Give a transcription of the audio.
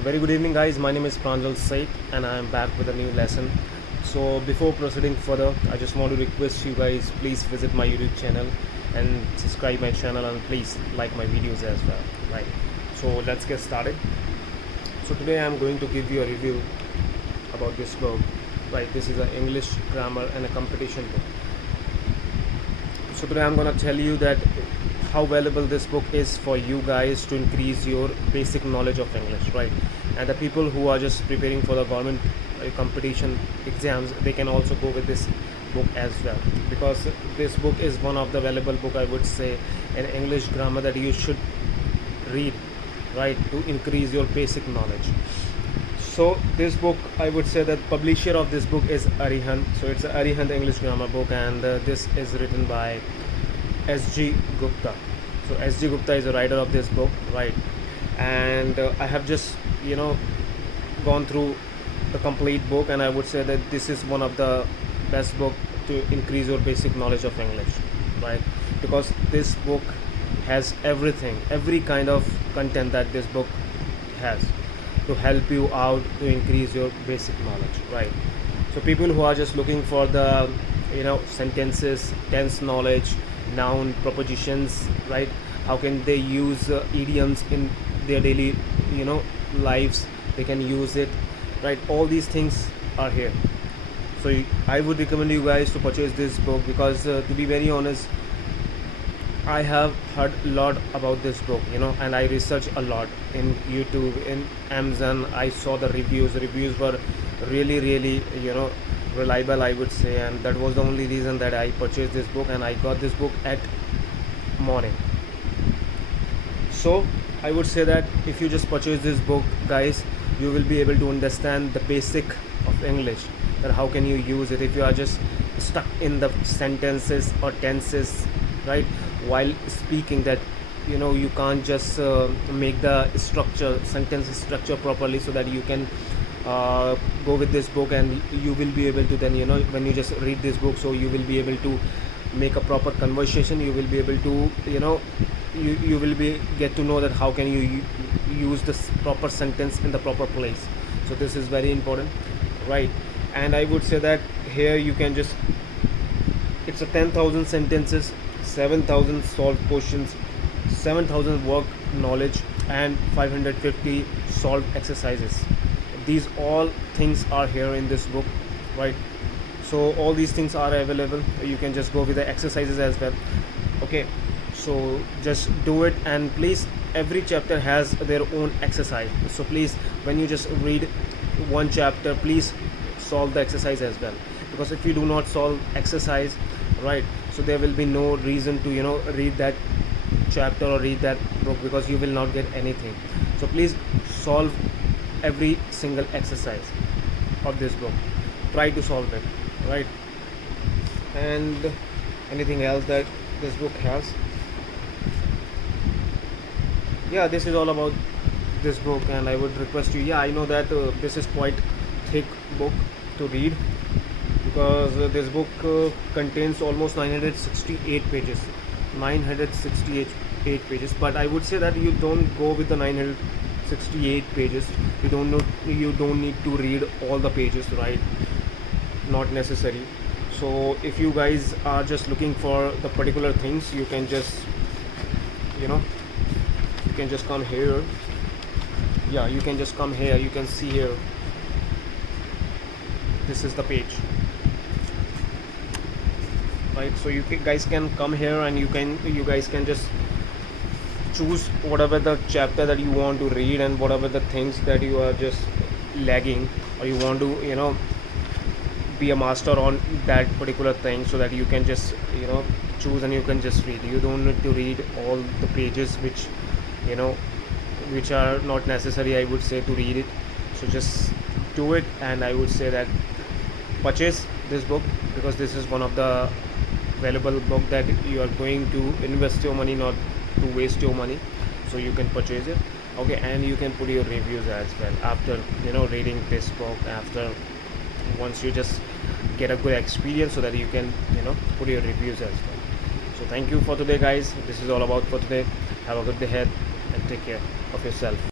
So very good evening guys, my name is Pranjal Sait and I am back with a new lesson. So before proceeding further, I just want to request you guys, please visit my YouTube channel and subscribe my channel, and please like my videos as well. Right, so let's get started. So today I am going to give you a review about this book. Right, this is an English grammar and a competition book. So today I'm going to tell you that how valuable this book is for you guys to increase your basic knowledge of English, right? And the people who are just preparing for the government competition exams, they can also go with this book as well, because this book is one of the valuable book, I would say, in English grammar that you should read, right, to increase your basic knowledge. So this book, I would say that publisher of this book is Arihant. So it's an Arihant English grammar book, and this is written by S.G. Gupta. So S.G. Gupta is the writer of this book, right? And I have just gone through the complete book, and I would say that this is one of the best book to increase your basic knowledge of English, right? Because this book has everything, every kind of content that this book has to help you out to increase your basic knowledge, right? So people who are just looking for the sentences, tense knowledge, noun, prepositions, right? How can they use idioms in their daily lives? They can use it, right? All these things are here. So I would recommend you guys to purchase this book, because to be very honest, I have heard a lot about this book, and I researched a lot in YouTube, in Amazon. I saw the reviews. The reviews were really reliable, I would say, and that was the only reason that I purchased this book, and I got this book at morning. So I would say that if you just purchase this book, guys, you will be able to understand the basic of English, that how can you use it if you are just stuck in the sentences or tenses, right, while speaking, that you can't just make the sentence structure properly, so that you can go with this book, and you will be able to then when you just read this book, so you will be able to make a proper conversation. You will be able to you will be get to know that how can you use this proper sentence in the proper place. So this is very important, right? And I would say that here you can just, it's a 10,000 sentences, 7,000 solved questions, 7,000 work knowledge, and 550 solved exercises. These all things are here in this book, right? So all these things are available. You can just go with the exercises as well. Okay, so just do it, and please, every chapter has their own exercise. So please, when you just read one chapter, please solve the exercise as well, because if you do not solve exercise, right, so there will be no reason to read that chapter or read that book, because you will not get anything. So please solve every single exercise of this book. Try to solve it, right? And anything else that this book has? Yeah, this is all about this book, and I would request you, I know that this is quite thick book to read, because this book contains almost 968 pages, but I would say that you don't go with the 968 pages. You don't need to read all the pages, right? Not necessary. So if you guys are just looking for the particular things, you can just come here. Yeah, you can just come here. You can see here, this is the page, right? So you guys can come here, and you guys can just choose whatever the chapter that you want to read, and whatever the things that you are just lagging, or you want to be a master on that particular thing, so that you can just choose, and you can just read. You don't need to read all the pages which are not necessary, I would say, to read it. So just do it, and I would say that purchase this book, because this is one of the valuable book that you are going to invest your money, not to waste your money. So you can purchase it, okay? And you can put your reviews as well after reading this book, after once you just get a good experience, so that you can put your reviews as well. So thank you for today, guys. This is all about for today. Have a good day ahead, and take care of yourself.